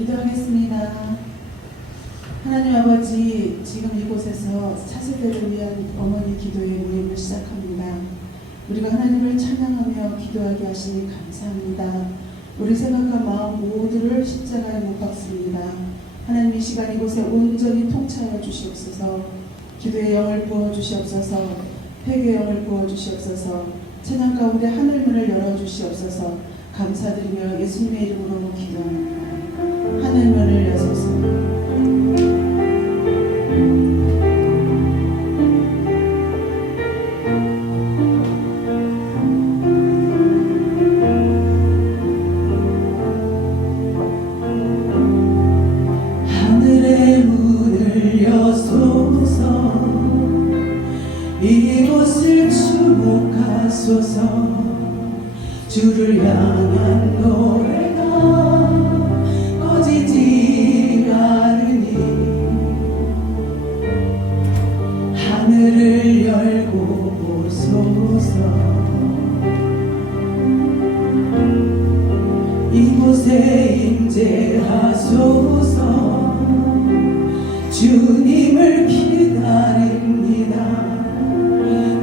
기도하겠습니다. 하나님 아버지, 지금 이곳에서 차세대를 위한 어머니 기도의 모임을 시작합니다. 우리가 하나님을 찬양하며 기도하게 하시니 감사합니다. 우리 생각과 마음 모두를 십자가에 못 박습니다. 하나님, 이 시간 이곳에 온전히 통치하여 주시옵소서. 기도의 영을 부어주시옵소서. 회개의 영을 부어주시옵소서. 찬양 가운데 하늘문을 열어주시옵소서. 감사드리며 예수님의 이름으로 기도합니다. 하늘문을 여소서. 이곳을 주목하소서. 주를 향한 노래가 꺼지지 않으니 하늘을 열고 보소서. 이곳에 임재하소서. 주님을 기다립니다.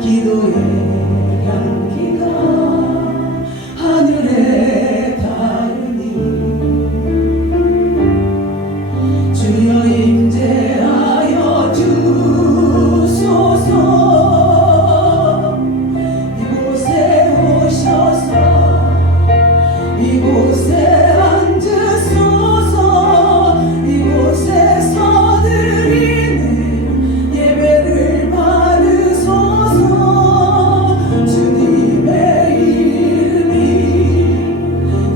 기도의 향기가 하늘에 닿으니 주여 임재하여 주소서. 이곳에 오셔서 이곳에 앉으소서. 이곳에서 드리는 예배를 받으소서.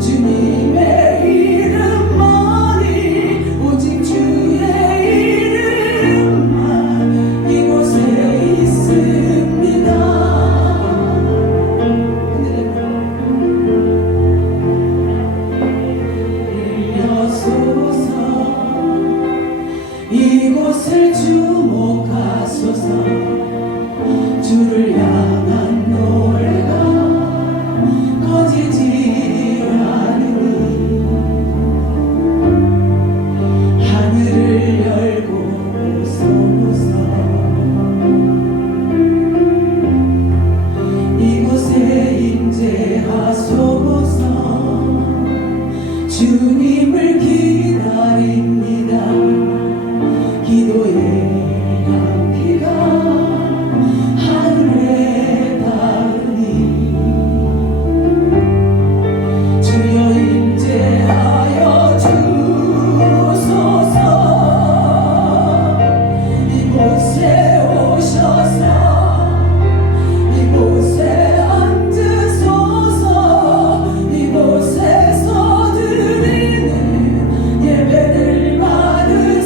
주님의 이름만이 오직 주의 이름만 이곳에 있습니다. 들려소서. 이곳을 주목하소서. 주를 향한 노래가 꺼지지 않으니 하늘을 열고 보소서. 이곳에 임재하소서. 주님을 기다립니다. 기도의 향기가 하늘에 닿으니 주여 임재하여 주소서. 이곳에 오셔서 이곳에 앉으소서. 이곳에서 드리는 예배를 받으소서.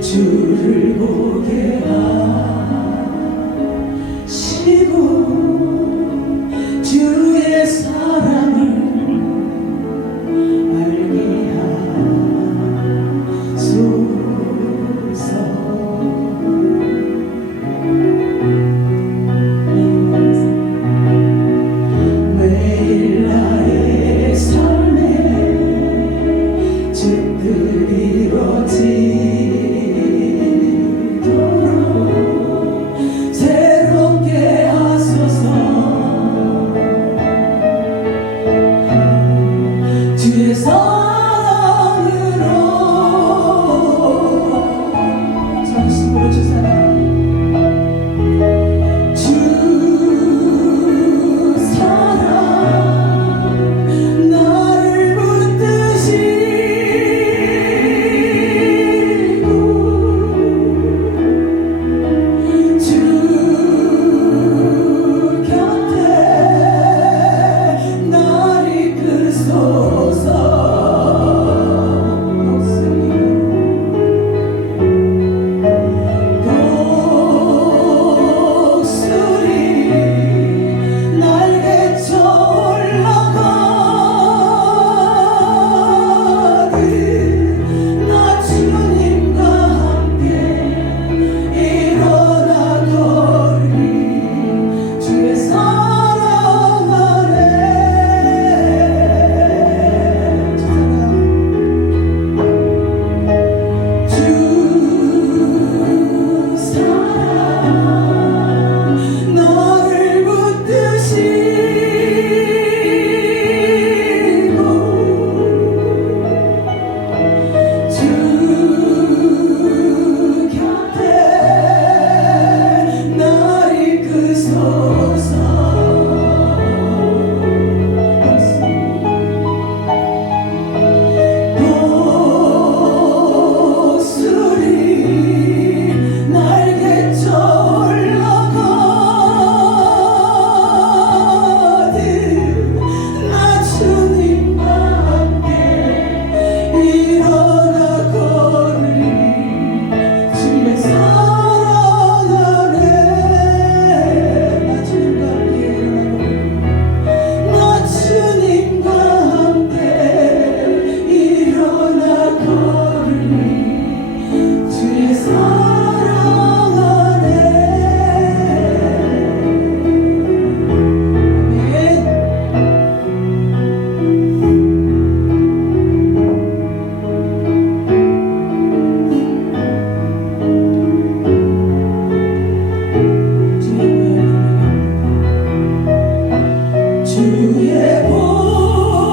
주를 보게 하시고 주의 사랑을 알게 하소서. 매일 나의 삶에 뜻들이 이루어지도록 새롭게 하소서. 주의 사랑으로 전심으로 주 사랑 주의 보혈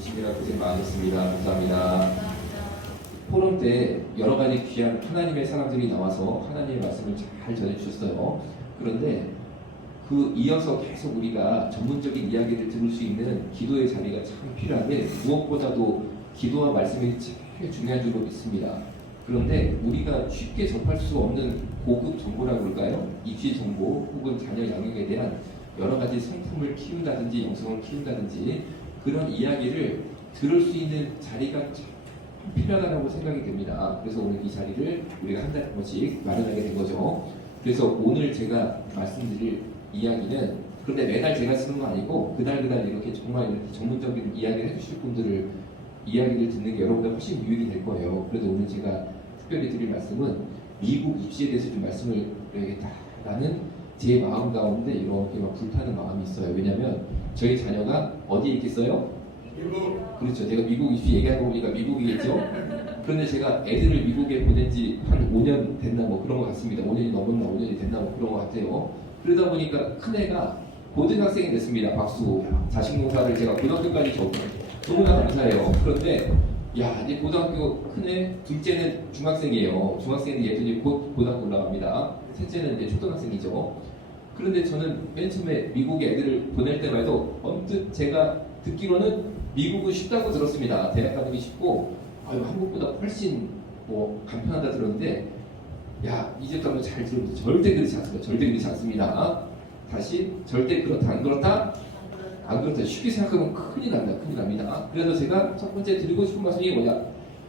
주시느라 고생 많으셨습니다. 감사합니다. 포럼 때 여러 가지 귀한 하나님의 사람들이 나와서 하나님의 말씀을 잘 전해주셨어요. 그런데 그 이어서 계속 우리가 전문적인 이야기를 들을 수 있는 기도의 자리가 참 필요한데 무엇보다도 기도와 말씀이 제일 중요한 줄로 믿습니다. 그런데 우리가 쉽게 접할 수 없는 고급 정보라고 그럴까요? 입시 정보 혹은 자녀 양육에 대한 여러 가지 성품을 키운다든지 영성을 키운다든지 그런 이야기를 들을 수 있는 자리가 참 필요하다고 생각이 됩니다. 그래서 오늘 이 자리를 우리가 한 달에 한 번씩 마련하게 된 거죠. 그래서 오늘 제가 말씀드릴 이야기는 그런데 매달 제가 쓰는 거 아니고 그달 이렇게 정말 이렇게 전문적인 이야기를 해주실 분들을 이야기를 듣는 게 여러분들 훨씬 유익이 될 거예요. 그래서 오늘 제가 특별히 드릴 말씀은 미국 입시에 대해서 좀 말씀을 드려야겠다라는 제 마음 가운데 이렇게 막 불타는 마음이 있어요. 왜냐하면 저희 자녀가 어디에 있겠어요? 미국. 그렇죠. 제가 미국 입시 얘기하고 보니까 미국이겠죠. 그런데 제가 애들을 미국에 보낸 지 한 5년 됐나 뭐 그런 것 같습니다. 5년이 넘었나 5년이 됐나 뭐 그런 것 같아요. 그러다 보니까 큰애가 고등학생이 됐습니다. 박수. 자식 농사를 제가 고등학교까지 줬고 너무나 감사해요. 그런데 야 이제 고등학교 큰애 둘째는 중학생이에요. 중학생이 예전에 곧 고등학교 올라갑니다. 셋째는 이제 초등학생이죠. 그런데 저는 맨 처음에 미국에 애들을 보낼 때만 해도 언뜻 제가 듣기로는 미국은 쉽다고 들었습니다. 대학 가는 게 쉽고 아유 한국보다 훨씬 뭐 간편하다 들었는데 야 이제부터 한번 잘 들어보세요. 절대 그렇지 않습니다. 절대 그렇지 않습니다. 다시 절대 그렇다 안 그렇다 안 그렇다 쉽게 생각하면 큰일 납니다. 큰일 납니다. 그래서 제가 첫 번째 드리고 싶은 말씀이 뭐냐,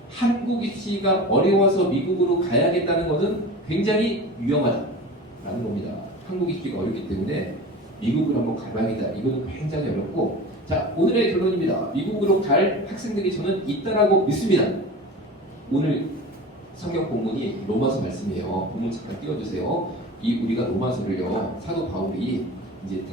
한국 입시가 어려워서 미국으로 가야겠다는 것은 굉장히 위험하다라는 겁니다. 한국 입시가 어렵기 때문에 미국을 한번 가봐야겠다. 이거는 굉장히 어렵고, 자 오늘의 결론입니다. 미국으로 갈 학생들이 저는 있다라고 믿습니다. 오늘 성경 본문이 로마서 말씀이에요. 본문 잠깐 띄워주세요. 이 우리가 로마서를요 사도 바울이 이제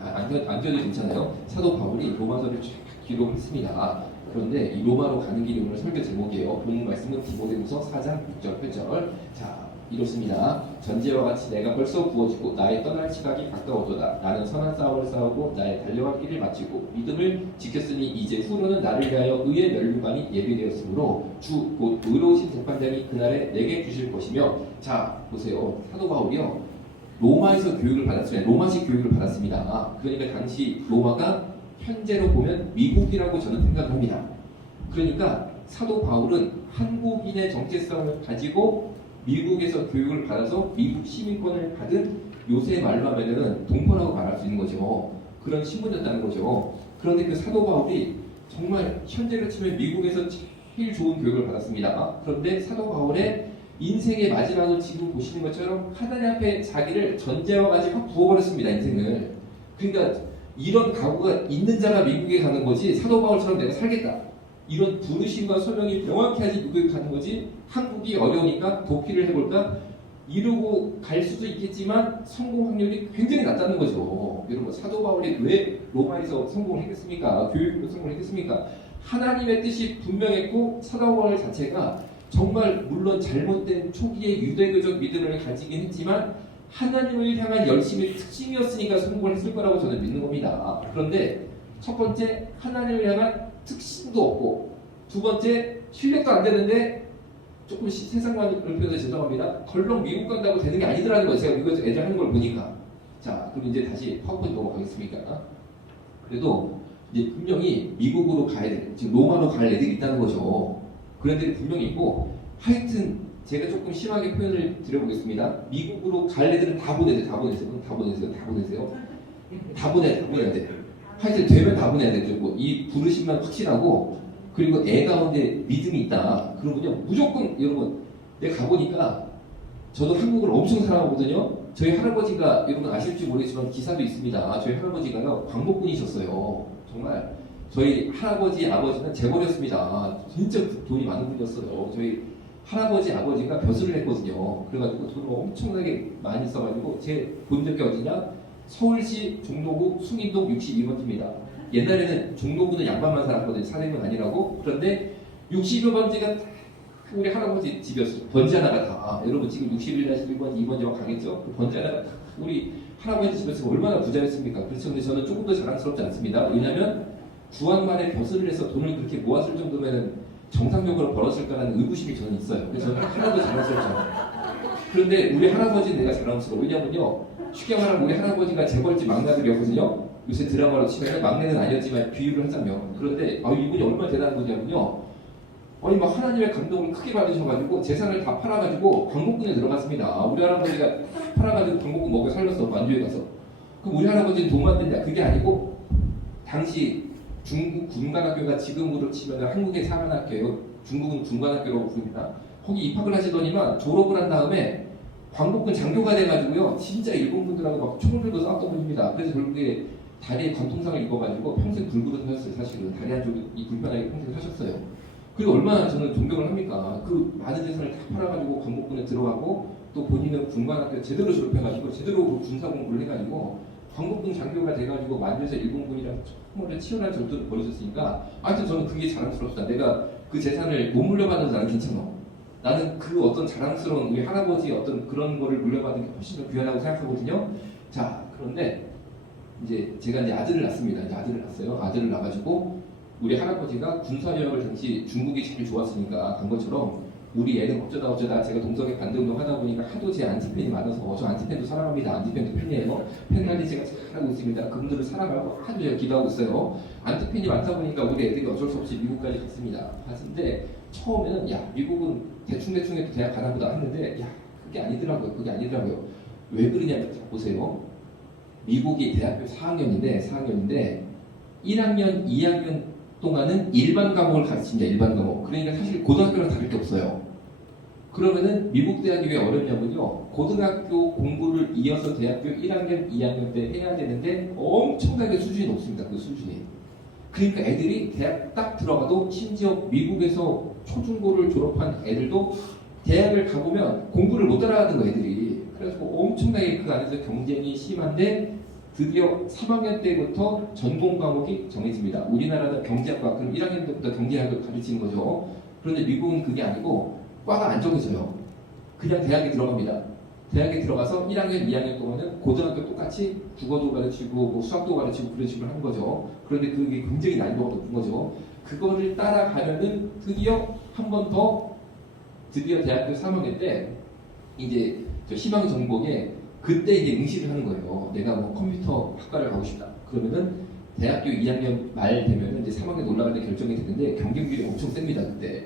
안 띄워도 괜찮아요. 사도 바울이 로마서를 쫙 기록을 했습니다. 그런데 이 로마로 가는 길이 오늘 설교 제목이에요. 본문 말씀은 디모데후서 4장 6절 8절. 자 이렇습니다. 전제와 같이 내가 벌써 부어지고 나의 떠날 시각이 가까워도다. 나는 선한 싸움을 싸우고 나의 달려갈 길을 마치고 믿음을 지켰으니 이제 후로는 나를 위하여 의의 면류관이 예비되었으므로 주 곧 의로우신 재판장이 그날에 내게 주실 것이며. 자 보세요. 사도 바울이요 로마에서 교육을 받았습니다. 로마식 교육을 받았습니다. 그러니까 당시 로마가 현재로 보면 미국이라고 저는 생각합니다. 그러니까 사도 바울은 한국인의 정체성을 가지고 미국에서 교육을 받아서 미국 시민권을 받은 요새 말로 하면은 동포라고 말할 수 있는 거죠. 그런 신분이었다는 거죠. 그런데 그 사도 바울이 정말 현재로 치면 미국에서 제일 좋은 교육을 받았습니다. 그런데 사도 바울의 인생의 마지막을 지금 보시는 것처럼 하나님 앞에 자기를 전제와 같이 확 부어버렸습니다. 인생을. 그러니까 이런 각오가 있는 자가 미국에 가는 거지, 사도 바울처럼 내가 살겠다 이런 부르심과 소명이 명확히 하지 미국에 가는 거지, 한국이 어려우니까 도피를 해볼까 이러고 갈 수도 있겠지만 성공 확률이 굉장히 낮다는 거죠. 여러분 사도 바울이 왜 로마에서 성공을 했겠습니까? 교육으로 성공을 했겠습니까? 하나님의 뜻이 분명했고 사도 바울 자체가 정말 물론 잘못된 초기의 유대교적 믿음을 가지긴 했지만 하나님을 향한 열심의 특징이었으니까 성공을 했을 거라고 저는 믿는 겁니다. 그런데 첫 번째 하나님을 향한 특징도 없고, 두 번째 실력도 안 되는데 조금 세상관을 표현해서 죄송합니다. 덜렁 미국 간다고 되는 게 아니더라는 거예요. 제가 미국에서 애들 하는 걸 보니까. 자 그럼 이제 다시 파워포인트 넘어가겠습니까? 그래도 이제 분명히 미국으로 가야 돼. 지금 로마로 갈 애들이 있다는 거죠. 그런 애들이 분명히 있고, 하여튼 제가 조금 심하게 표현을 드려보겠습니다. 미국으로 갈 애들은 다 보내세요. 다 보내야 돼. 하여튼 되면 다 보내야 돼. 이 부르심만 확실하고, 그리고 애 가운데 믿음이 있다. 그러면요 무조건 여러분 내가 가보니까 저도 한국을 엄청 사랑하거든요. 저희 할아버지가 여러분 아실지 모르겠지만 기사도 있습니다. 저희 할아버지가요 광복군이셨어요. 정말 저희 할아버지 아버지는 재벌이었습니다. 진짜 돈이 많은 분이었어요. 저희 할아버지 아버지가 벼슬을 했거든요. 그래가지고 돈을 엄청나게 많이 써가지고 제 본 적이 어디냐? 서울시 종로구 숭인동 62번지입니다. 옛날에는 종로구는 양반만 살았거든요. 사대문 아니라고. 그런데 62번지가 우리 할아버지 집이었어요. 번지 하나가 다. 여러분 지금 61-1번지 2번지와 가겠죠? 그 번지 하나가 우리 할아버지 집에서 얼마나 부자였습니까? 그렇죠. 근데 저는 조금 더 자랑스럽지 않습니다. 왜냐면 구한말에 벼슬을 해서 돈을 그렇게 모았을 정도면 정상적으로 벌었을까라는 의구심이 저는 있어요. 그래서 저는 하나도 자랑스럽지 않아요. 그런데 우리 할아버지는 내가 자랑스러워. 왜냐면요, 쉽게 말하면 우리 할아버지가 재벌집 막내들이었거든요. 요새 드라마로 치면 막내는 아니었지만 비유를 하자면. 그런데 이분이 얼마나 대단한 분이냐면요, 막 하나님의 감동을 크게 받으셔가지고 재산을 다 팔아가지고 광복군에 들어갔습니다. 우리 할아버지가 팔아가지고 광복군 먹여 살렸어, 만주에 가서. 그럼 우리 할아버지는 돈 만드냐? 그게 아니고 당시 중국 군관학교가 지금으로 치면 한국의 사관학교예요. 중국은 군관학교라고 부릅니다. 거기 입학을 하시더니만 졸업을 한 다음에 광복군 장교가 돼가지고요, 진짜 일본 분들하고 막 총을 들고 싸웠던 분입니다. 그래서 결국에 다리에 관통상을 입어가지고 평생 굴구를 하셨어요. 사실은 다리 한쪽이 불편하게 평생 하셨어요. 그리고 얼마나 저는 존경을 합니까? 그 많은 재산을 다 팔아가지고 광복군에 들어가고 또 본인은 군관학교 제대로 졸업해가지고 제대로 군사 공부를 해가지고 광복군 장교가 돼가지고 만주에서 일본군이랑 정말 치열한 전투를 벌였었으니까, 하여튼 저는 그게 자랑스럽다. 내가 그 재산을 못 물려받아도 나는 괜찮아. 나는 그 어떤 자랑스러운 우리 할아버지의 어떤 그런 거를 물려받은 게 훨씬 더 귀하다고 생각하거든요. 자, 그런데 이제 제가 이제 아들을 낳습니다. 이제 아들을 낳았어요. 아들을 낳아가지고 우리 할아버지가 군사력을 당시 중국이 제일 좋았으니까 간 것처럼 우리 애는 어쩌다 제가 동성애 반대운동 하다 보니까 하도 제 안티팬이 많아서, 저 안티팬도 사랑합니다. 안티팬도 팬이에요. 팬 관리 제가 잘하고 있습니다. 그분들을 사랑하고 하도 제가 기도하고 있어요. 안티팬이 많다 보니까 우리 애들이 어쩔 수 없이 미국까지 갔습니다. 갔는데 처음에는 미국은 대충 해도 대학 가나 보다 했는데 그게 아니더라고요. 왜 그러냐면, 자, 보세요. 미국이 대학교 4학년인데 1학년, 2학년 동안은 일반 과목을 가르칩니다. 일반 과목. 그러니까 사실 고등학교랑 다를 게 없어요. 그러면은 미국 대학이 왜 어렵냐면요, 고등학교 공부를 이어서 대학교 1학년, 2학년 때 해야 되는데 엄청나게 수준이 높습니다. 그 수준이. 그러니까 애들이 대학 딱 들어가도, 심지어 미국에서 초중고를 졸업한 애들도 대학을 가보면 공부를 못 따라가는 거, 애들이. 그래서 엄청나게 그 안에서 경쟁이 심한데 드디어 3학년 때부터 전공 과목이 정해집니다. 우리나라는 경제학과, 그럼 1학년 때부터 경제학을 가르치는 거죠. 그런데 미국은 그게 아니고 과가 안 정해져요. 그냥 대학에 들어갑니다. 대학에 들어가서 1학년, 2학년 동안은 고등학교 똑같이 국어도 가르치고 뭐 수학도 가르치고 그런 식으로 하는 거죠. 그런데 그게 굉장히 난이도가 높은 거죠. 그거를 따라가면은 드디어 한 번 더, 드디어 대학교 3학년 때 이제 저 희망 전공에 그때 이제 응시를 하는 거예요. 내가 뭐 컴퓨터 학과를 가고 싶다. 그러면은 대학교 2학년 말 되면은 이제 3학년 올라갈 때 결정이 되는데 경쟁률이 엄청 셉니다, 그때.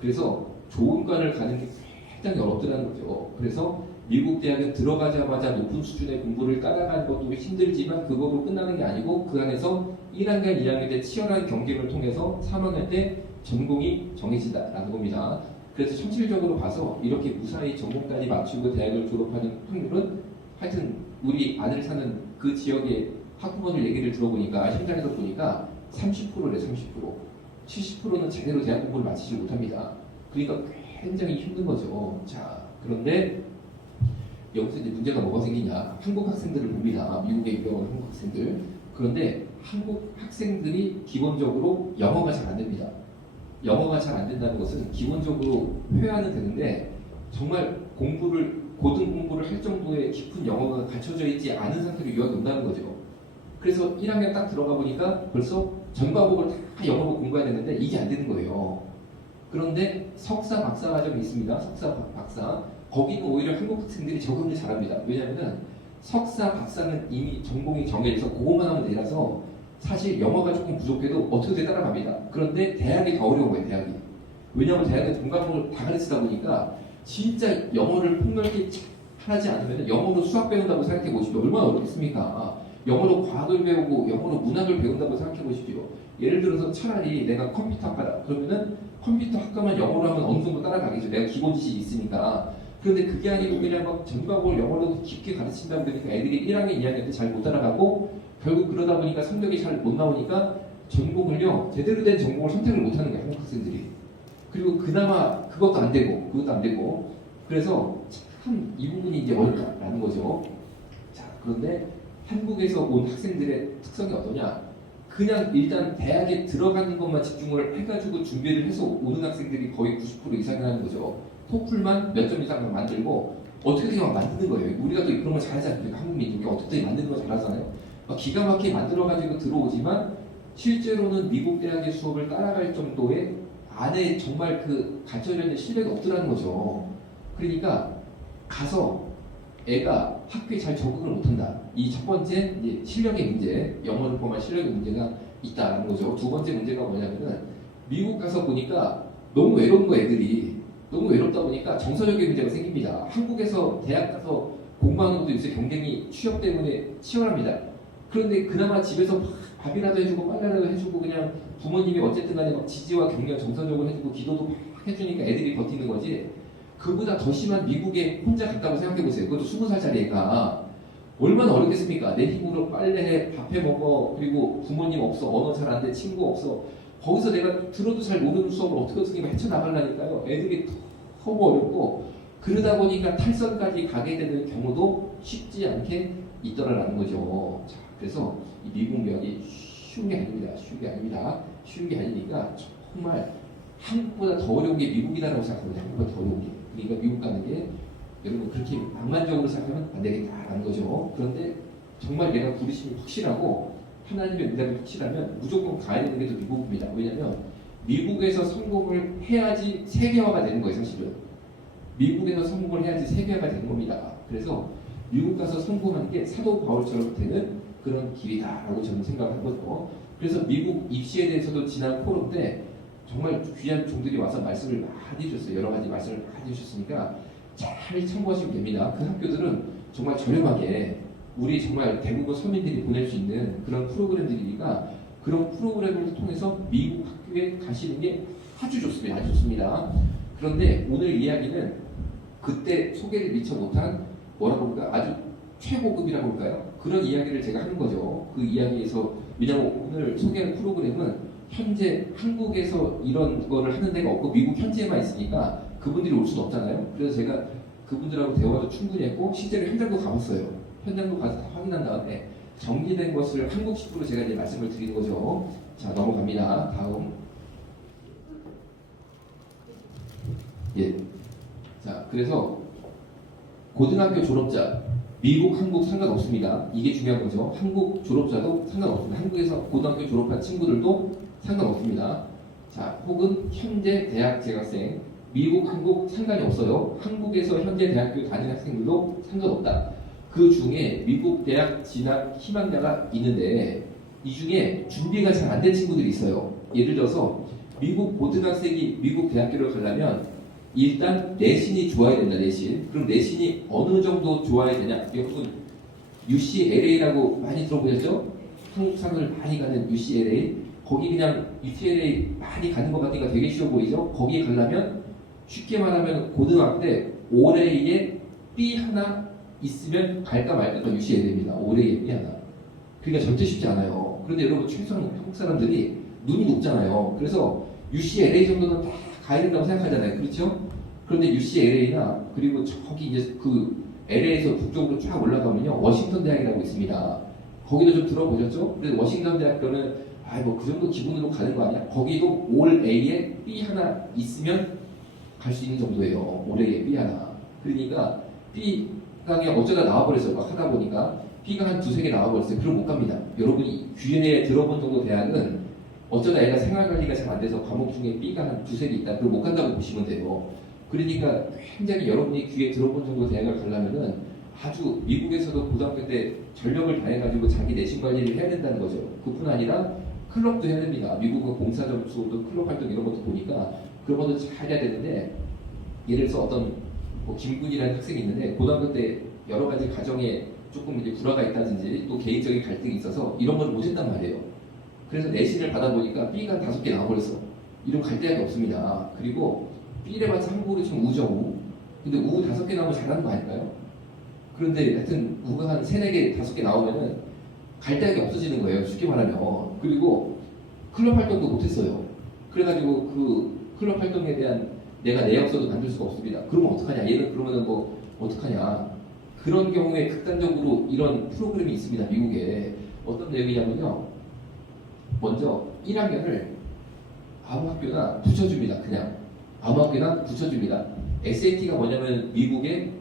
그래서 좋은 과를 가는 게 굉장히 어렵더라는 거죠. 그래서 미국 대학에 들어가자마자 높은 수준의 공부를 따라가는 것도 힘들지만 그거로 끝나는 게 아니고 그 안에서 1학년, 2학년 때 치열한 경쟁을 통해서 3학년 때 전공이 정해진다라는 겁니다. 그래서 현실적으로 봐서 이렇게 무사히 전공까지 마치고 대학을 졸업하는 확률은, 하여튼 우리 아들 사는 그 지역의 학부모들 얘기를 들어보니까, 현장에서 보니까 30%래, 30%. 70%는 제대로 대학 공부를 마치지 못합니다. 그러니까 굉장히 힘든 거죠. 자, 그런데 여기서 이제 문제가 뭐가 생기냐. 한국 학생들을 봅니다. 미국에 유학온 한국 학생들. 그런데 한국 학생들이 기본적으로 영어가 잘 안 됩니다. 영어가 잘 안 된다는 것은 기본적으로 회화는 되는데 정말 고등 공부를 할 정도의 깊은 영어가 갖춰져 있지 않은 상태로 유학이 온다는 거죠. 그래서 1학년 딱 들어가 보니까 벌써 전 과목을 다 영어로 공부해야 되는데 이게 안 되는 거예요. 그런데 석사, 박사 과정이 있습니다. 석사, 박사. 거기는 오히려 한국 학생들이 적응을 잘합니다. 왜냐하면 석사, 박사는 이미 전공이 정해져서 그것만 하면 되라서 사실 영어가 조금 부족해도 어떻게 따라갑니다. 그런데 대학이 더 어려운 거예요, 대학이. 왜냐하면 대학은 전 과목을 다 가르치다 보니까 진짜 영어를 폭넓게 하지 않으면, 영어로 수학 배운다고 생각해 보십시오. 얼마나 어렵겠습니까? 영어로 과학을 배우고 영어로 문학을 배운다고 생각해 보십시오. 예를 들어서 차라리 내가 컴퓨터 학과다. 그러면은 컴퓨터 학과만 영어로 하면 어느 정도 따라가겠죠. 내가 기본 지식이 있으니까. 그런데 그게 아니고 그냥 막 전과목을 영어로 깊게 가르친다고 그러니까 애들이 1학년, 2학년 때 잘 못 따라가고 결국 그러다 보니까 성적이 잘 못 나오니까 전공을요, 제대로 된 전공을 선택을 못 하는 거예요, 한국 학생들이. 그리고 그나마 그것도 안 되고. 그래서 참 이 부분이 이제 어렵다라는 거죠. 자, 그런데 한국에서 온 학생들의 특성이 어떠냐? 그냥 일단 대학에 들어가는 것만 집중을 해가지고 준비를 해서 오는 학생들이 거의 90% 이상이라는 거죠. 토플만 몇 점 이상만 만들고 어떻게든 막 만드는 거예요. 우리가 또 그런 걸 잘하지 않습니까? 한국 민족이 어떻게든 만드는 걸 잘하잖아요. 막 기가 막히게 만들어가지고 들어오지만 실제로는 미국 대학의 수업을 따라갈 정도의 안에 정말 그 갖춰져 있는 실력이 없더라는 거죠. 그러니까 가서 애가 학교에 잘 적응을 못한다. 이 첫 번째 이제 실력의 문제, 영어를 포함한 실력의 문제가 있다는 거죠. 두 번째 문제가 뭐냐면은 미국 가서 보니까 너무 외로운 거 애들이 너무 외롭다 보니까 정서적인 문제가 생깁니다. 한국에서 대학 가서 공부하는 것도 요새 경쟁이 취업 때문에 치열합니다. 그런데 그나마 집에서 밥이라도 해주고 빨래라도 해주고 그냥 부모님이 어쨌든 간에 막 지지와 격려 정서적으로 해주고 기도도 막 해주니까 애들이 버티는 거지. 그보다 더 심한 미국에 혼자 갔다고 생각해보세요. 그것도 20살짜리 애가 얼마나 어렵겠습니까? 내 힘으로 빨래해, 밥해 먹어, 그리고 부모님 없어, 언어 잘 안 돼, 친구 없어. 거기서 내가 들어도 잘 모르는 수업을 어떻게 헤쳐나가려니까요. 애들이 너무 어렵고 그러다 보니까 탈선까지 가게 되는 경우도 쉽지 않게 있더라라는 거죠. 자, 그래서 이 미국 유학이 쉬운 게 아닙니다. 쉬운 게 아닙니다. 쉬운 게 아니니까 정말 한국보다 더 어려운 게 미국이다라고 생각합니다. 한국보다 더 어려운 게. 그러니까 미국 가는 게 여러분 그렇게 낭만적으로 생각하면 안 되겠다라는 거죠. 그런데 정말 내가 부르심이 확실하고 하나님의 응답이 확실하면 무조건 가야 되는 게 또 미국입니다. 왜냐하면 미국에서 성공을 해야지 세계화가 되는 거예요. 사실은 미국에서 성공을 해야지 세계화가 되는 겁니다. 그래서 미국 가서 성공하는 게 사도 바울처럼 되는 그런 길이다라고 저는 생각을 하거든요. 그래서 미국 입시에 대해서도 지난 포럼 때 정말 귀한 종들이 와서 말씀을 많이 해줬어요. 여러 가지 말씀을 많이 해주셨으니까 잘 참고하시면 됩니다. 그 학교들은 정말 저렴하게 우리 정말 대부분 서민들이 보낼 수 있는 그런 프로그램들이니까 그런 프로그램을 통해서 미국 학교에 가시는 게 아주 좋습니다. 아주 좋습니다. 그런데 오늘 이야기는 그때 소개를 미처 못한 뭐라고 볼까 아주 최고급이라고 볼까요? 그런 이야기를 제가 하는 거죠. 그 이야기에서 왜냐하면 오늘 소개할 프로그램은 현재 한국에서 이런 거를 하는 데가 없고 미국 현지에만 있으니까 그분들이 올 수는 없잖아요. 그래서 제가 그분들하고 대화도 충분히 했고 실제로 현장도 가봤어요. 현장도 가서 다 확인한 다음에 정리된 것을 한국식으로 제가 이제 말씀을 드리는 거죠. 자, 넘어갑니다. 다음. 예. 자, 그래서 고등학교 졸업자 미국, 한국 상관없습니다. 이게 중요한 거죠. 한국 졸업자도 상관없습니다. 한국에서 고등학교 졸업한 친구들도 상관없습니다. 자, 혹은 현재 대학 재학생 미국, 한국 상관이 없어요. 한국에서 현재 대학교 다니는 학생들도 상관없다. 그 중에 미국 대학 진학 희망자가 있는데 이 중에 준비가 잘 안 된 친구들이 있어요. 예를 들어서 미국 고등학생이 미국 대학교를 가려면 일단 내신이 좋아야 된다. 내신. 그럼 내신이 어느 정도 좋아야 되냐? 여러분 UCLA라고 많이 들어보셨죠? 한국 사람들 많이 가는 UCLA. 거기 그냥 UCLA 많이 가는 것 같으니까 되게 쉬워 보이죠? 거기 가려면 쉽게 말하면 고등학교 때 올해에 B 하나 있으면 갈까 말까 UCLA입니다. 올해에 B 하나. 그러니까 절대 쉽지 않아요. 그런데 여러분 최소한 한국 사람들이 눈이 높잖아요. 그래서 UCLA 정도는 다 가야 된다고 생각하잖아요. 그렇죠? 그런데 UCLA나 그리고 저기 이제 그 LA에서 북쪽으로 쫙 올라가면요. 워싱턴 대학이라고 있습니다. 거기도 좀 들어보셨죠? 그래서 워싱턴 대학교는 뭐 그 정도 기분으로 가는 거 아니야? 거기도 올 A에 B 하나 있으면 갈 수 있는 정도예요. 올 A에 B 하나. 그러니까 B가 그냥 어쩌다 나와버렸어요. 막 하다 보니까 B가 한 두세 개 나와버렸어요. 그럼 못 갑니다. 여러분이 귀에 들어본 정도 대학은 어쩌다 애가 생활관리가 잘 안 돼서 과목 중에 B가 한 두세 개 있다. 그럼 못 간다고 보시면 돼요. 그러니까 굉장히 여러분이 귀에 들어본 정도 대학을 가려면은 아주 미국에서도 고등학교 때 전력을 다해가지고 자기 내신 관리를 해야 된다는 거죠. 그뿐 아니라 클럽도 해야 됩니다. 미국은 공사 점수도 클럽 활동 이런 것도 보니까 그런 것도 잘 해야 되는데 예를 들어서 어떤 뭐 김군이라는 학생이 있는데 고등학교 때 여러 가지 가정에 조금 이제 불화가 있다든지 또 개인적인 갈등이 있어서 이런 걸 못했단 말이에요. 그래서 내신을 받아보니까 B가 5개 나와버렸어. 이런 갈 데가 없습니다. 그리고 B를 해봤자 한국으로 치면 우죠, 우. 근데 우 5개 나오면 잘하는 거 아닐까요? 그런데 하여튼 우가 한 3, 4개, 5개 나오면은 갈 데가 없어지는 거예요. 쉽게 말하면. 그리고 클럽 활동도 못했어요. 그래가지고 그 클럽 활동에 대한 내가 내역서도 만들 수가 없습니다. 그러면 어떡하냐? 얘는 그러면은 뭐 어떡하냐? 그런 경우에 극단적으로 이런 프로그램이 있습니다. 미국에. 어떤 내용이냐면요. 먼저 1학년을 아무 학교나 붙여줍니다. 그냥 아무 학교나 붙여줍니다. SAT가 뭐냐면 미국의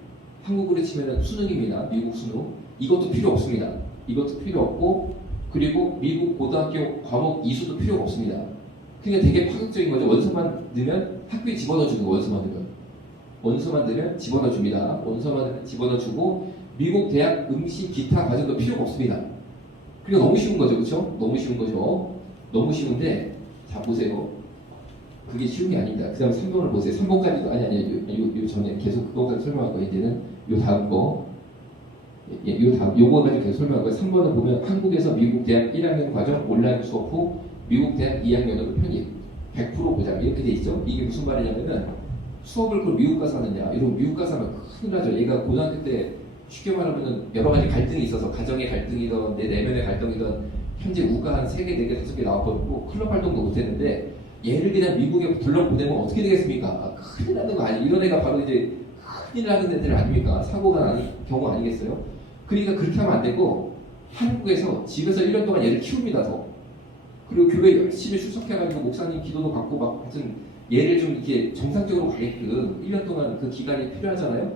한국으로 치면 수능입니다. 미국 수능. 이것도 필요 없습니다. 이것도 필요 없고 그리고 미국 고등학교 과목 이수도 필요가 없습니다. 그러니까 되게 파격적인 거죠. 원서만 넣으면 학교에 집어넣어 주는 거. 원서만 넣으면 집어넣어 줍니다. 원서만 넣으면 집어넣어 주고 미국 대학 응시 기타 과정도 필요가 없습니다. 그러니까 너무 쉬운 거죠. 그렇죠? 너무 쉬운 거죠. 너무 쉬운데 자 보세요. 그게 쉬운 게 아닙니다. 그 다음 3번을 보세요. 3번까지도 요 전에 계속 그거까지 설명할 거예요. 이제는 요 다음 거 요 다음 요거 가지고 계속 설명할 거예요. 3번을 보면 한국에서 미국 대학 1학년 과정 온라인 수업 후 미국 대학 2학년으로 편입 100% 보장 이렇게 돼 있죠. 이게 무슨 말이냐면은 수업을 그걸 미국 가서 하느냐 이러면 미국 가서 하면 큰일 나죠. 얘가 고등학교 때 쉽게 말하면은 여러 가지 갈등이 있어서 가정의 갈등이든 내 내면의 갈등이든 현재 우가 한 3개, 4개, 5개 나와버리고 클럽 활동도 못했는데 얘를 그냥 미국에 둘러보내면 어떻게 되겠습니까? 아, 큰일 나는 거 아니 이런 애가 바로 이제 큰일 나는 애들 아닙니까? 사고가 나는 경우 아니겠어요? 그러니까 그렇게 하면 안 되고 한국에서 집에서 1년 동안 얘를 키웁니다 더. 그리고 교회 열심히 출석해가지고 목사님 기도도 받고 막 하여튼 얘를 좀 이렇게 정상적으로 가게끔 1년 동안 그 기간이 필요하잖아요.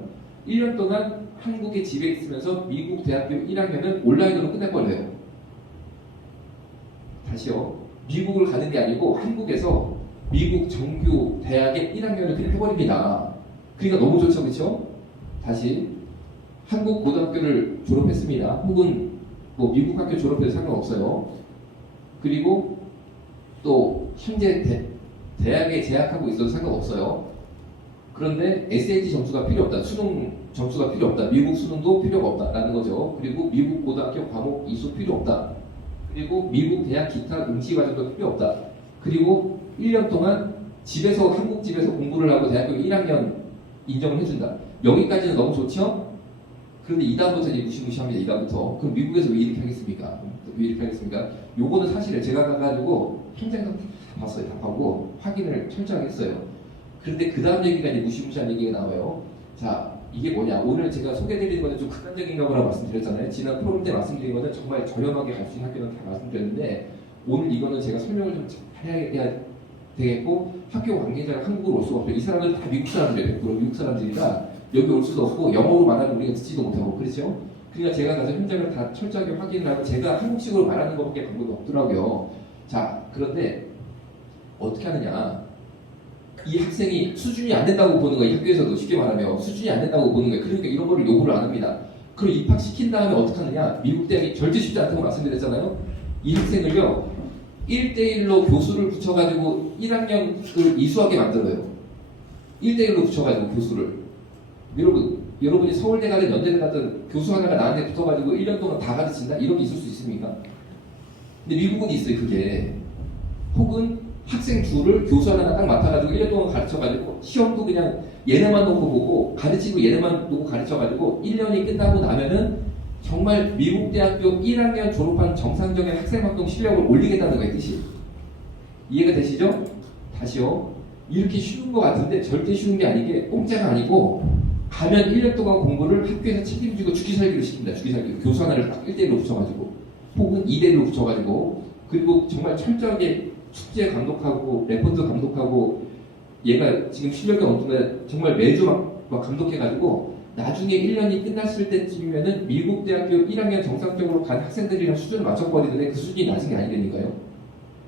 1년 동안 한국에 집에 있으면서 미국 대학교 1학년은 온라인으로 끝내버려요. 다시요. 미국을 가는 게 아니고 한국에서 미국 정규 대학의 1학년을 그냥 해버립니다. 그러니까 너무 좋죠, 그렇죠? 다시 한국 고등학교를 졸업했습니다. 혹은 뭐 미국 학교 졸업해도 상관없어요. 그리고 또 현재 대학에 재학하고 있어도 상관없어요. 그런데 SAT 점수가 필요 없다. 수능 점수가 필요 없다. 미국 수능도 필요가 없다라는 거죠. 그리고 미국 고등학교 과목 이수 필요 없다. 그리고 미국 대학 기타 응시 과정도 필요 없다. 그리고 1년 동안 집에서 한국 집에서 공부를 하고 대학교 1학년 인정을 해준다. 여기까지는 너무 좋죠? 그런데 이 다음부터 이제 무시무시합니다. 이 다음부터. 그럼 미국에서 왜 이렇게 하겠습니까? 왜 이렇게 하겠습니까? 요거는 사실은 제가 가가지고 현장에서 다 봤어요. 다 하고 확인을 철저하게 했어요. 그런데 그 다음 얘기가 이제 무시무시한 얘기가 나와요. 자, 이게 뭐냐? 오늘 제가 소개해드리는 거는 좀 극단적인가 보라 말씀드렸잖아요. 지난 포럼 때 말씀드린 거는 정말 저렴하게 갈 수 있는 학교는 다 말씀드렸는데 오늘 이거는 제가 설명을 좀 해야 되겠고 학교 관계자가 한국으로 올 수가 없어요. 이 사람들은 다 미국 사람들이에요. 100% 미국 사람들이라 여기 올 수도 없고 영어로 말하면 우리가 듣지도 못하고 그렇죠? 그러니까 제가 가서 현장을 다 철저하게 확인을 하고 제가 한국식으로 말하는 것밖에 방법이 없더라고요. 자, 그런데 어떻게 하느냐? 이 학생이 수준이 안 된다고 보는 거예요. 이 학교에서도 쉽게 말하면 수준이 안 된다고 보는 거예요. 그러니까 이런 거를 요구를 안 합니다. 그럼 입학시킨 다음에 어떻게 하느냐? 미국 대학이 절대 쉽지 않다고 말씀드렸잖아요. 이 학생을요 1대1로 교수를 붙여가지고 1학년을 이수하게 만들어요. 1대1로 붙여가지고 교수를. 여러분이 서울대 가든 연대대 가든 교수 하나가 나한테 붙어가지고 1년 동안 다 가르친다? 이런 게 있을 수 있습니까? 근데 미국은 있어요, 그게. 혹은 학생 둘을 교수 하나가 딱 맡아가지고 1년 동안 가르쳐가지고 시험도 그냥 얘네만 놓고 보고 가르치고 얘네만 놓고 가르쳐가지고 1년이 끝나고 나면은 정말 미국 대학교 1학년 졸업한 정상적인 학생활동 실력을 올리겠다는 거예요, 뜻이. 이해가 되시죠? 다시요. 이렇게 쉬운 것 같은데 절대 쉬운 게 아니게 공짜가 아니고 가면 1년 동안 공부를 학교에서 책임지고 죽기살기로 시킵니다. 죽기살기로. 교수 하나를 딱 1대1로 붙여가지고 혹은 2대1로 붙여가지고 그리고 정말 철저하게 숙제 감독하고 레포트 감독하고 얘가 지금 실력이 어떤데 정말 매주 막 감독해가지고 나중에 1년이 끝났을 때쯤이면은 미국 대학교 1학년 정상적으로 간 학생들이랑 수준을 맞춰버리는데 그 수준이 낮은 게 아니되니까요.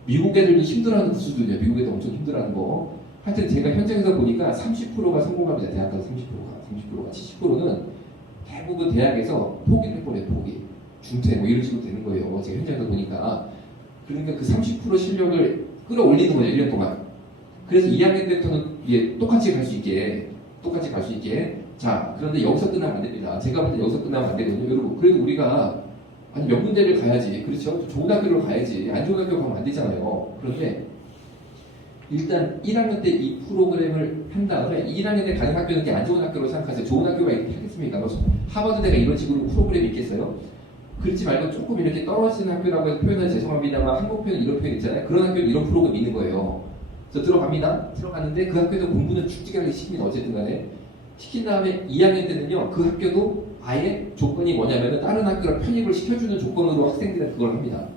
미국 애들도 힘들어하는 그 수준이에요. 미국 애들 엄청 힘들어하는 거. 하여튼 제가 현장에서 보니까 30%가 성공합니다. 대학 가서 30%가 70%는 대부분 대학에서 포기를 해버려요. 포기. 중퇴 뭐 이런 식으로 되는 거예요. 제가 현장에서 보니까. 그러니까 그 30% 실력을 끌어올리는 거예요. 1년 동안. 그래서 2학년 때부터는 이게 똑같이 갈 수 있게. 자, 그런데 여기서 끝나면 안 됩니다. 제가 볼 때 여기서 끝나면 안 되거든요. 여러분, 그래도 우리가 아니 몇 문제를 가야지. 그렇죠? 좋은 학교를 가야지. 안 좋은 학교 가면 안 되잖아요. 그런데 일단 1학년 때 이 프로그램을 한 다음에 1학년 때 가는 학교는 안 좋은 학교로 생각하세요. 좋은 학교가 이렇게 하겠습니까? 하버드대가 이런 식으로 프로그램이 있겠어요? 그렇지 말고 조금 이렇게 떨어지는 학교라고 해서 표현은 죄송합니다만 한국 표현 이런 표현 있잖아요. 그런 학교는 이런 프로그램이 있는 거예요. 그래서 들어갑니다. 들어갔는데 그 학교에서 공부는 죽지게 시킵니다. 어쨌든 간에. 시킨 다음에 2학년 때는요. 그 학교도 아예 조건이 뭐냐면 다른 학교를 편입을 시켜주는 조건으로 학생들은 그걸 합니다.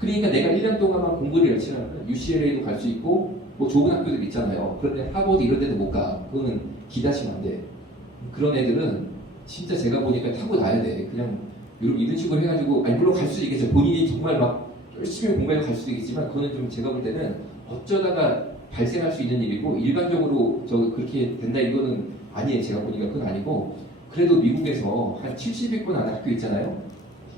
그러니까 내가 1년 동안만 공부를 열심히 하면 UCLA도 갈 수 있고 뭐 좋은 학교들 있잖아요. 그런데 하버드 이런 데도 못 가. 그거는 기다시면 안 돼. 그런 애들은 진짜 제가 보니까 타고 나야 돼. 그냥 여러분 이런 식으로 해가지고 아니 물론 갈 수도 있겠죠. 본인이 정말 막 열심히 공부해서 갈 수도 있겠지만 그거는 좀 제가 볼 때는 어쩌다가 발생할 수 있는 일이고 일반적으로 저 그렇게 된다 이거는 아니에요. 제가 보니까 그건 아니고 그래도 미국에서 한 70위권 안에 학교 있잖아요.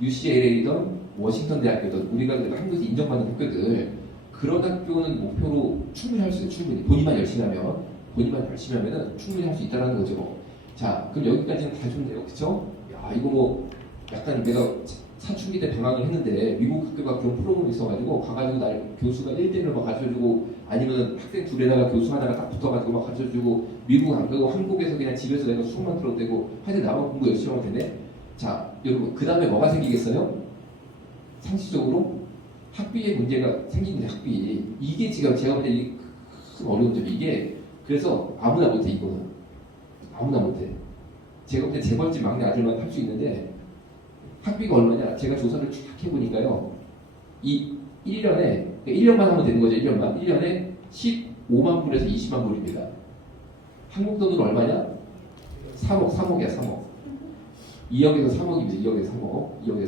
UCLA든 워싱턴 대학교든 우리가 그래도 한국에서 인정받는 학교들 그런 학교는 목표로 충분히 할 수 있어요. 충분히 본인만 열심히 하면은 충분히 할 수 있다는 거죠. 자, 그럼 여기까지는 다 좋네요, 그렇죠? 야, 이거 뭐 약간 내가 사춘기 때 방황을 했는데 미국 학교가 그런 프로그램이 있어가지고 가가지고 날 교수가 1대1로 막 가르쳐주고 아니면 학생 둘에다가 교수 하나가 딱 붙어가지고 막 가르쳐주고 미국 안 가고 한국에서 그냥 집에서 내가 수업만 들어도 되고 하여튼 나만 공부 열심히 하면 되네. 자, 여러분 그 다음에 뭐가 생기겠어요? 상시적으로 학비의 문제가 생기는데 학비 이게 지금 제가 볼 때 큰 어려운 점이 이게 그래서 아무나 못해 이거는 아무나 못해. 제가 볼 때 재벌집 막내 아들만 할 수 있는데 학비가 얼마냐? 제가 조사를 쭉 해보니까요. 이 1년에 1년만 하면 되는 거죠. 1년만 1년에 15만 불에서 20만 불입니다. 한국 돈으로 얼마냐? 3억이야 3억. 2억에서 3억입니다. 2억에서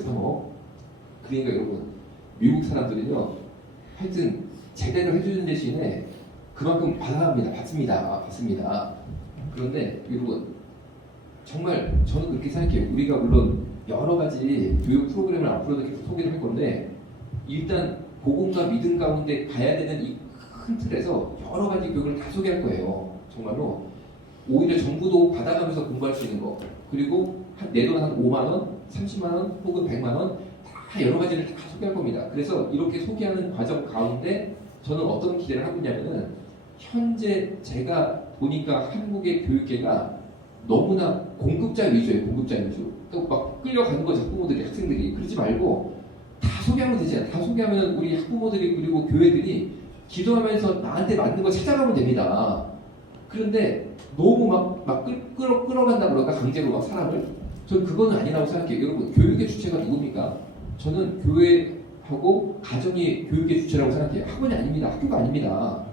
3억. 그러니까 여러분 미국 사람들은요. 하여튼 제대로 해주는 대신에 그만큼 받습니다. 그런데 여러분 정말 저는 그렇게 생각해요. 우리가 물론 여러 가지 교육 프로그램을 앞으로도 계속 소개를 할 건데 일단 복음과 믿음 가운데 가야 되는 이 큰 틀에서 여러 가지 교육을 다 소개할 거예요. 정말로 오히려 정부도 받아가면서 공부할 수 있는 거 그리고 내 돈 한 5만 원, 30만 원 혹은 100만 원 다 여러 가지를 다 소개할 겁니다. 그래서 이렇게 소개하는 과정 가운데 저는 어떤 기대를 하고 있냐면은 현재 제가 보니까 한국의 교육계가 너무나 공급자 위주예요. 공급자 위주. 그러니까 막 끌려가는 거죠. 학부모들이 학생들이. 그러지 말고 다 소개하면 되지. 다 소개하면 우리 학부모들이 그리고 교회들이 기도하면서 나한테 맞는 거 찾아가면 됩니다. 그런데 너무 막 끌어간다 그럴까 강제로 막 사람을 저는 그거는 아니라고 생각해요. 여러분 교육의 주체가 누굽니까? 저는 교회하고 가정이 교육의 주체라고 생각해요. 학원이 아닙니다. 학교가 아닙니다.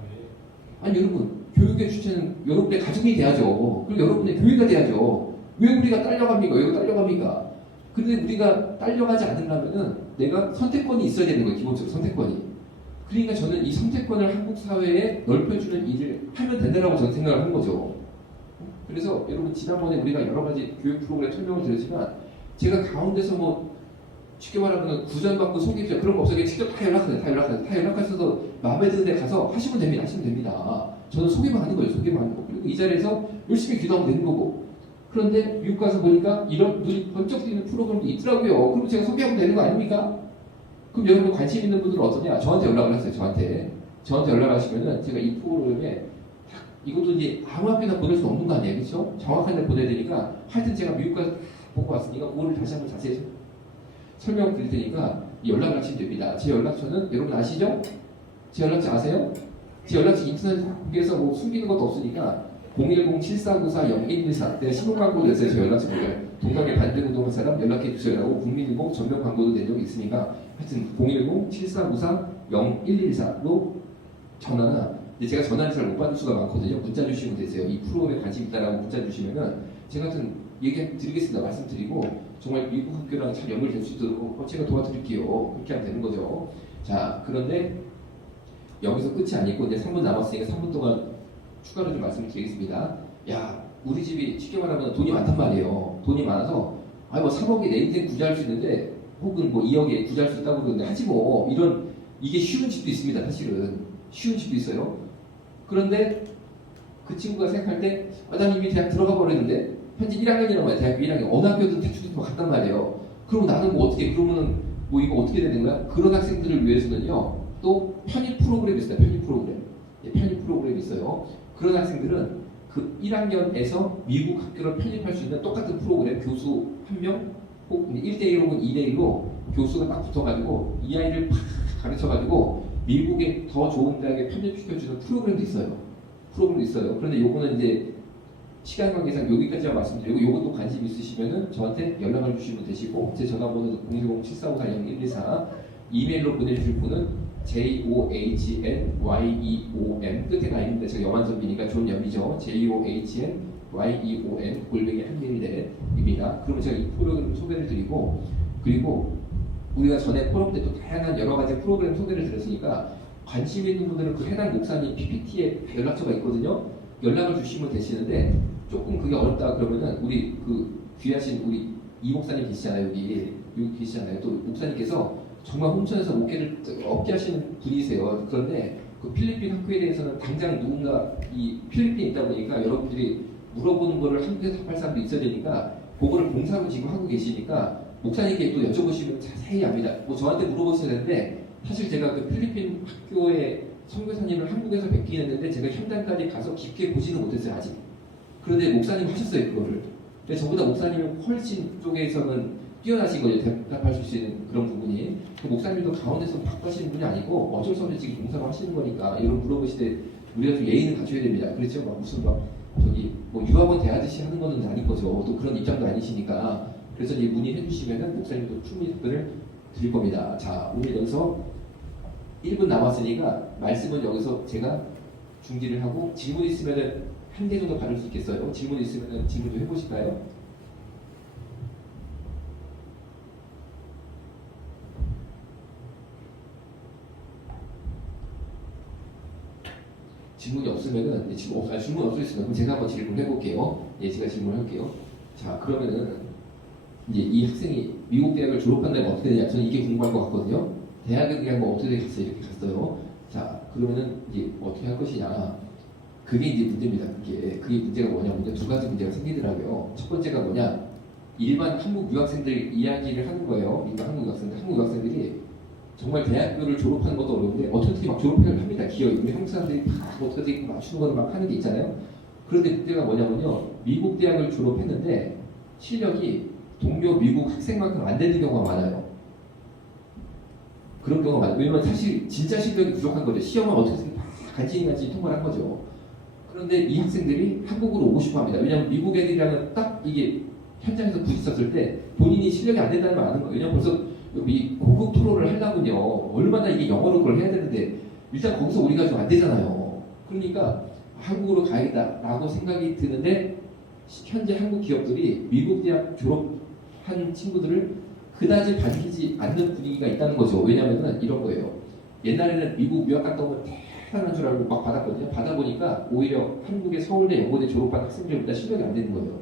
아니 여러분 교육의 주체는 여러분의 가정이 돼야죠. 그리고 여러분의 교회가 돼야죠. 왜 우리가 딸려갑니까? 근데 우리가 딸려가지 않으려면은 내가 선택권이 있어야 되는 거예요. 기본적으로 선택권이. 그러니까 저는 이 선택권을 한국 사회에 넓혀주는 일을 하면 된다고 저는 생각을 하는 거죠. 그래서 여러분 지난번에 우리가 여러 가지 교육 프로그램 설명을 드렸지만 제가 가운데서 뭐 쉽게 말하면 구전받고 소개해줘 그런 거 없어요. 그냥 직접 다 연락하셔서 마음에 드는 데 가서 하시면 됩니다. 저는 소개만 하는 거예요. 그리고 이 자리에서 열심히 기도하면 되는 거고. 그런데 미국 가서 보니까 이런 눈이 번쩍 뜨는 프로그램도 있더라고요. 그럼 제가 소개하면 되는 거 아닙니까? 그럼 여러분 관심 있는 분들은 어떠냐? 저한테 연락을 하세요. 저한테 연락하시면은 제가 이 프로그램에 이것도 이제 아무 학교나 보낼 수 없는 거 아니에요. 그렇죠? 정확한 데 보내야 되니까 하여튼 제가 미국 가서 보고 왔으니까 그거를 다시 한번 자세히 설명 드릴 테니까 연락을 하시면 됩니다. 제 연락처는 여러분 아시죠? 제 연락처 아세요? 제 연락처 인터넷에서 뭐 숨기는 것도 없으니까 010-7494-0114 내가 신용 광고를 냈어요. 제 연락처를 동남에 반대운동한 사람 연락해 주세요라고 국민인공 전면 광고도 낸 적이 있으니까 하여튼 010-7494-0114로 전화나 근데 제가 전화를 잘 못 받을 수가 많거든요. 문자 주시면 되세요. 이 프로그램에 관심 있다라고 문자 주시면은 제가 하여튼 얘기 드리겠습니다. 말씀드리고 정말 미국 학교랑 잘 연결될 수 있도록 제가 도와드릴게요. 그렇게 하면 되는 거죠. 자, 그런데 여기서 끝이 아니고 이제 3분 남았으니까 3분 동안 추가로 좀 말씀을 드리겠습니다. 야, 우리 집이 쉽게 말하면 돈이 많단 말이에요. 돈이 많아서 뭐 3억에 내 인생 구제할 수 있는데 혹은 뭐 2억에 구제할 수 있다고 그러는데 하지 뭐 이런 이게 쉬운 집도 있습니다. 사실은 쉬운 집도 있어요. 그런데 그 친구가 생각할 때 난 이미 대학 들어가 버렸는데 현재 1학년이라고 해요. 대학교 1학년. 어느 학교든 대출도 갔단 말이에요. 그럼 나는 뭐 어떻게 그러면은 뭐 이거 어떻게 되는 거야? 그런 학생들을 위해서는요. 또 편입 프로그램이 있어요. 편입 프로그램이 있어요. 그런 학생들은 그 1학년에서 미국 학교를 편입할 수 있는 똑같은 프로그램 교수 1명 혹 1대1 혹은 2대1로 교수가 딱 붙어가지고 이 아이를 팍 가르쳐가지고 미국의 더 좋은 대학에 편입시켜주는 프로그램도 있어요. 그런데 요거는 이제 시간 관계상 여기까지만 말씀드리고 요것도 관심 있으시면은 저한테 연락을 주시면 되시고 제 전화번호는 010-7454-0114 이메일로 보내주실 분은 JOHNYEOM 끝에가 아닙니다. 제가 영환선비니까 좋은 연비죠. JOHNYEOM @ 한길대입니다. 그러면 제가 이 프로그램을 소개를 드리고 그리고 우리가 전에 포럼 때 또 다양한 여러 가지 프로그램 소개를 드렸으니까 관심 있는 분들은 그 해당 목사님 PPT에 연락처가 있거든요. 연락을 주시면 되시는데 조금 그게 어렵다 그러면은 우리 그 귀하신 우리 이 목사님 계시잖아요. 여기 계시잖아요. 또 목사님께서 정말 홍천에서 목회를 업게 하시는 분이세요. 그런데 그 필리핀 학교에 대해서는 당장 누군가 이 필리핀에 있다 보니까 여러분들이 물어보는 거를 한국에서 답할 사람도 있어야 되니까 그거를 봉사로 지금 하고 계시니까 목사님께 또 여쭤보시면 자세히 압니다. 뭐 저한테 물어보셔야 되는데 사실 제가 그 필리핀 학교의 선교사님을 한국에서 뵙긴 했는데 제가 현장까지 가서 깊게 보지는 못했어요 아직. 그런데 목사님 하셨어요 그거를. 근데 저보다 목사님은 훨씬 쪽에서는 뛰어나신 거죠. 대답하실 수 있는 그런 부분이. 그 목사님도 가운데서 바꾸시는 분이 아니고 어쩔 수 없이 지금 봉사를 하시는 거니까 이런 물어보실 때 우리가 좀 예의는 갖춰야 됩니다. 그렇죠? 막 무슨 막 저기 뭐 유학원 대하듯이 하는 거는 아닌 거죠. 또 그런 입장도 아니시니까. 그래서 이 문의해 주시면은 목사님도 충분히 답변을 드릴 겁니다. 자, 오늘 여기서 1분 남았으니까 말씀은 여기서 제가 중지를 하고 질문 있으면은 한 개 정도 받을 수 있겠어요? 질문 있으면은 질문 좀 해보실까요? 질문이 없으면은 질문 없으시면 그럼 제가 한번 질문을 해볼게요. 예, 제가 질문을 할게요. 자, 그러면은 이제 이 학생이 미국 대학을 졸업한다면 어떻게 되냐? 저는 이게 궁금할 것 같거든요. 대학을 그냥 뭐 어떻게 갔어요? 이렇게 갔어요. 자, 그러면은 이제 어떻게 할 것이냐? 그게 이제 문제입니다. 그게 문제가 뭐냐면요. 두 가지 문제가 생기더라고요. 첫 번째가 뭐냐? 일반 한국 유학생들 이야기를 하는 거예요. 일반 한국 유학생들이 정말 대학교를 졸업하는 것도 어려운데 어떻게 막 졸업을 합니다. 기어이. 우리 한국 사람들이 다 어떻게 맞추는 거를 막 하는 게 있잖아요. 그런데 문제가 뭐냐면요. 미국 대학을 졸업했는데 실력이 동료 미국 학생만큼 안 되는 경우가 많아요. 그런 경우가 많아요. 왜냐면 사실 진짜 실력이 부족한 거죠. 시험을 어떻게든 다 간신히 통과를 한 거죠. 그런데 이 학생들이 한국으로 오고 싶어 합니다. 왜냐하면 미국 애들이랑은 딱 이게 현장에서 부딪혔을 때 본인이 실력이 안 된다는 걸 아는 거예요. 왜냐하면 벌써 이 고급 토론을 하려면요. 얼마나 이게 영어로 그걸 해야 되는데 일단 거기서 우리가 좀 안 되잖아요. 그러니까 한국으로 가야겠다라고 생각이 드는데 현재 한국 기업들이 미국 대학 졸업한 친구들을 그다지 반기지 않는 분위기가 있다는 거죠. 왜냐하면 이런 거예요. 옛날에는 미국 유학 갔다 오면 대단한 줄 알고 막 받았거든요. 받아보니까 오히려 한국의 서울대, 연고대 졸업한 학생들보다 실력이 안 되는 거예요.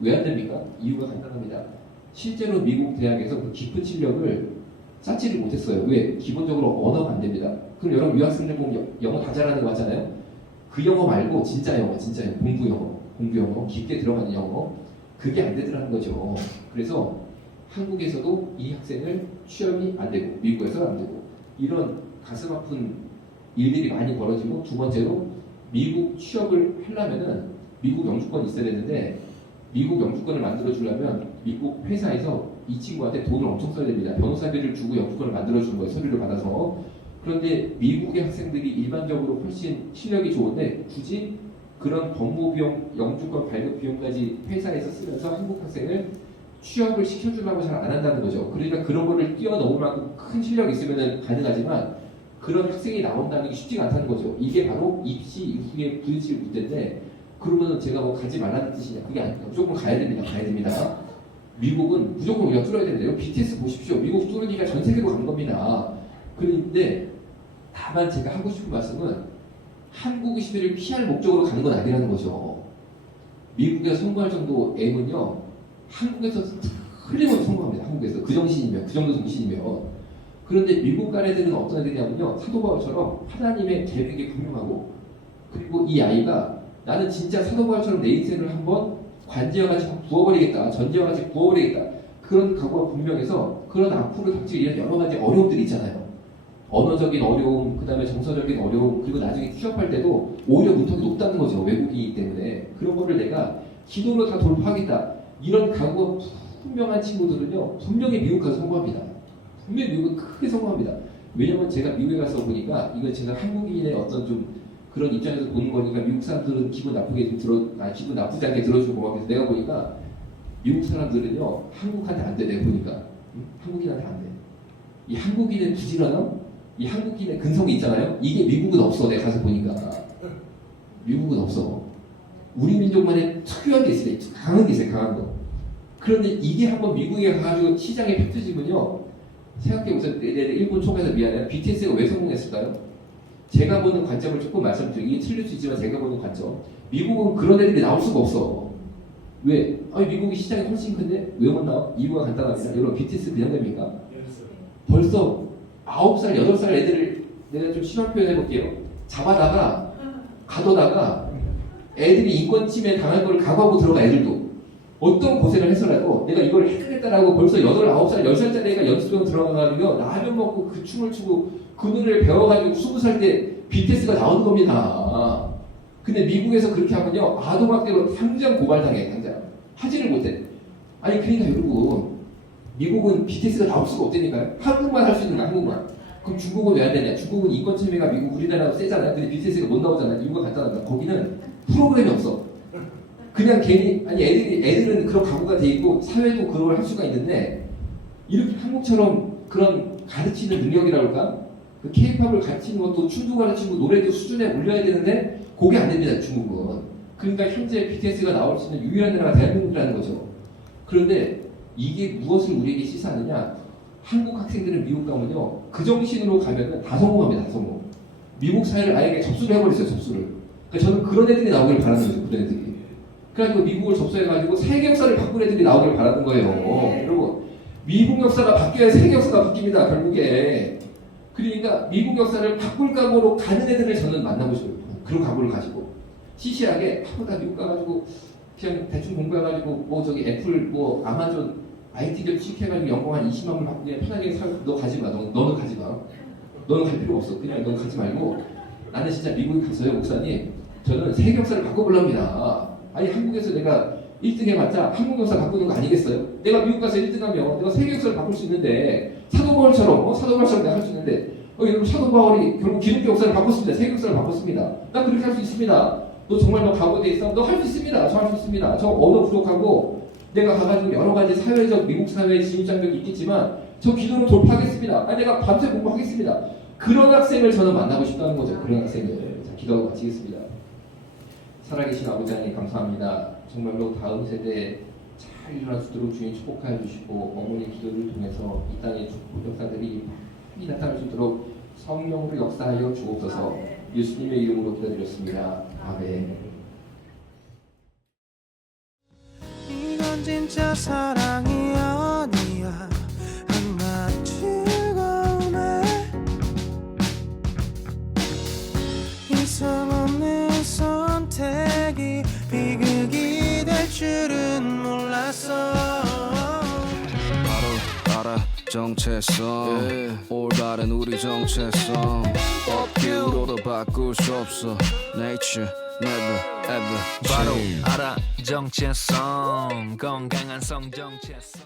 왜 안 됩니까? 이유가 간단합니다. 실제로 미국 대학에서 그 깊은 실력을 쌓지를 못했어요. 왜? 기본적으로 언어가 안 됩니다. 그럼 여러분 유학생들 보면 영어 다 잘하는 거 같잖아요. 그 영어 말고 진짜 영어, 공부 영어, 깊게 들어가는 영어, 그게 안 되더라는 거죠. 그래서 한국에서도 이 학생을 취업이 안 되고 미국에서는 안 되고 이런 가슴 아픈 일들이 많이 벌어지고 두 번째로 미국 취업을 하려면은 미국 영주권이 있어야 되는데 미국 영주권을 만들어 주려면 미국 회사에서 이 친구한테 돈을 엄청 써야 됩니다. 변호사비를 주고 영주권을 만들어 주는 거예요. 서류를 받아서. 그런데 미국의 학생들이 일반적으로 훨씬 실력이 좋은데 굳이 그런 법무 비용, 영주권 발급 비용까지 회사에서 쓰면서 한국 학생을 취업을 시켜주려고 잘 안 한다는 거죠. 그러니까 그런 거를 뛰어넘을 만큼 큰 실력이 있으면 가능하지만 그런 학생이 나온다는 게 쉽지가 않다는 거죠. 이게 바로 입시 이후에 부딪힐 문제인데 그러면 제가 뭐 가지 말라는 뜻이냐? 그게 아니에요. 무조건 가야 됩니다. 미국은 무조건 우리가 뚫어야 된대요. BTS 보십시오. 미국 뚫으니까 전 세계로 간 겁니다. 그런데 다만 제가 하고 싶은 말씀은 한국 시대를 피할 목적으로 가는 건 아니라는 거죠. 미국에서 성공할 정도 M은요. 한국에서 틀림없이 성공합니다. 한국에서 그 정신이면, 그 정도 정신이면. 그런데 미국 간 애들은 어떤 애들이냐면요. 사도 바울처럼 하나님의 계획이 분명하고 그리고 이 아이가 나는 진짜 사도 바울처럼 내 인생을 한번 관제어같이 부어버리겠다. 전제어같이 부어버리겠다. 그런 각오가 분명해서 그런 앞으로 닥칠 이런 여러 가지 어려움들이 있잖아요. 언어적인 어려움, 그 다음에 정서적인 어려움, 그리고 나중에 취업할 때도 오히려 문턱이 높다는 거죠. 외국인이기 때문에. 그런 거를 내가 기도로 다 돌파하겠다. 이런 각오가 분명한 친구들은요. 분명히 미국 가서 성공합니다. 분명히 미국은 크게 성공합니다. 왜냐면 제가 미국에 가서 보니까 이건 제가 한국인의 어떤 좀 그런 입장에서 보는 거니까 미국 사람들은 기분 나쁘게 기분 나쁘지 않게 들어주고 막 그래서 내가 보니까 미국 사람들은요 한국한테 안 돼. 내가 보니까 한국인한테 안 돼. 이 한국인의 부지런함, 이 한국인의 근성이 있잖아요. 이게 미국은 없어. 내가 가서 보니까 미국은 없어. 우리 민족만의 특유한 게 있어요. 강한 게 있어요. 강한 거. 그런데 이게 한번 미국에 가가지고 시장에 펼쳐지면요. 생각해보세요. 일본 총에서 미안해요. BTS가 왜 성공했을까요? 제가 보는 관점을 조금 말씀드리기 틀릴 수 있지만 제가 보는 관점. 미국은 그런 애들이 나올 수가 없어. 왜? 아니 미국이 시장이 훨씬 큰데 왜 못 나와? 이유가 간단합니다. 여러분 BTS 그냥 됩니까? 벌써 9살, 8살 애들을 내가 좀 심한 표현 해볼게요. 잡아다가 가둬다가 애들이 인권 침해 당할 걸 각오하고 들어가 애들도 어떤 고생을 해서라도 내가 이걸 해주겠다라고 벌써 8, 9살, 10살짜리 애가 연습생 들어가가지고 라면 먹고 그 춤을 추고 그 노래를 배워가지고 20살 때 BTS가 나오는 겁니다. 근데 미국에서 그렇게 하면요 아동학대로 당장 고발당해. 당장 하지를 못해. 아니 그러니까 여러분 미국은 BTS가 나올 수가 없다니까요. 한국만 할 수 있는 거야. 한국만. 그럼 중국은 왜 안 되냐? 중국은 인권 침해가 미국 우리나라보다 세잖아요. 근데 BTS가 못 나오잖아요. 이유가 간단합니다. 거기는 프로그램이 없어. 그냥 괜히 아니 애들은 그런 각오가 돼 있고 사회도 그걸 할 수가 있는데 이렇게 한국처럼 그런 가르치는 능력이라고 할까? 그 K-팝을 가르치는 것도 춤도 가르치고 노래도 수준에 올려야 되는데 그게 안 됩니다. 중국은. 그러니까 현재 BTS가 나올 수 있는 유일한 나라가 대한민국이라는 거죠. 그런데 이게 무엇을 우리에게 시사하느냐? 한국 학생들은 미국 가면요 그 정신으로 가면은 다 성공합니다. 다 성공. 미국 사회를 아예 접수를 해버렸어요. 접수를. 그러니까 저는 그런 애들이 나오길 바라는 거죠. 그런 애들이. 그래가지고 미국을 접수해가지고 세계 역사를 바꾼 애들이 나오길 바라는 거예요. 여러분 미국 역사가 바뀌어야 세계 역사가 바뀝니다. 결국에. 그러니까 미국 역사를 바꿀 각오로 가는 애들을 저는 만나고 싶어요. 그런 각오를 가지고 시시하게 나 미국 가가지고 그냥 대충 공부해가지고 뭐 저기 애플 뭐 아마존 IT 기업 취직해가지고 연봉 한 20만 불 받고 그냥 편하게 너 가지 마. 너는 가지 마. 너는 갈 필요 없어. 그냥 넌 가지 말고 나는 진짜 미국에 가서요 목사님 저는 세계 역사를 바꿔보렵니다. 아니 한국에서 내가 1등 해봤자 한국 역사 바꾸는 거 아니겠어요? 내가 미국 가서 1등하면 내가 세계 역사를 바꿀 수 있는데 사도바울처럼 사도바울처럼 내가 할 수 있는데 여러분 사도바울이 결국 기독교 역사를 바꿨습니다. 세계 역사를 바꿨습니다. 나 그렇게 할 수 있습니다. 너 정말 너 각오돼 있어? 너 할 수 있습니다. 저 할 수 있습니다. 저 언어 부족하고 내가 가가지고 여러 가지 사회적 미국 사회의 진입장벽이 있겠지만 저 기도로 돌파하겠습니다. 아니 내가 밤새 공부하겠습니다. 그런 학생을 저는 만나고 싶다는 거죠. 그런 학생을. 자, 기도하고 마치겠습니다. 살아계신 아버지 하나님 감사합니다. 정말로 다음 세대에 잘 일어날 수 있도록 주님 축복하여 주시고 어머니 기도를 통해서 이 땅의 축복 역사들이 많이 나타날 수 있도록 성령으로 역사하여 주옵소서. 예수님의 이름으로 기도드렸습니다. 아멘. 이건 진짜 사랑이 아니야 한낱 즐거움에 이상 없는 선택이 비극이 될 줄은 몰랐어 바로 알아 정체성 올바른 우리 정체성 업기로도 바꿀 수 없어 Nature never ever 바로 change 알아 정체성 건강한 성 정체성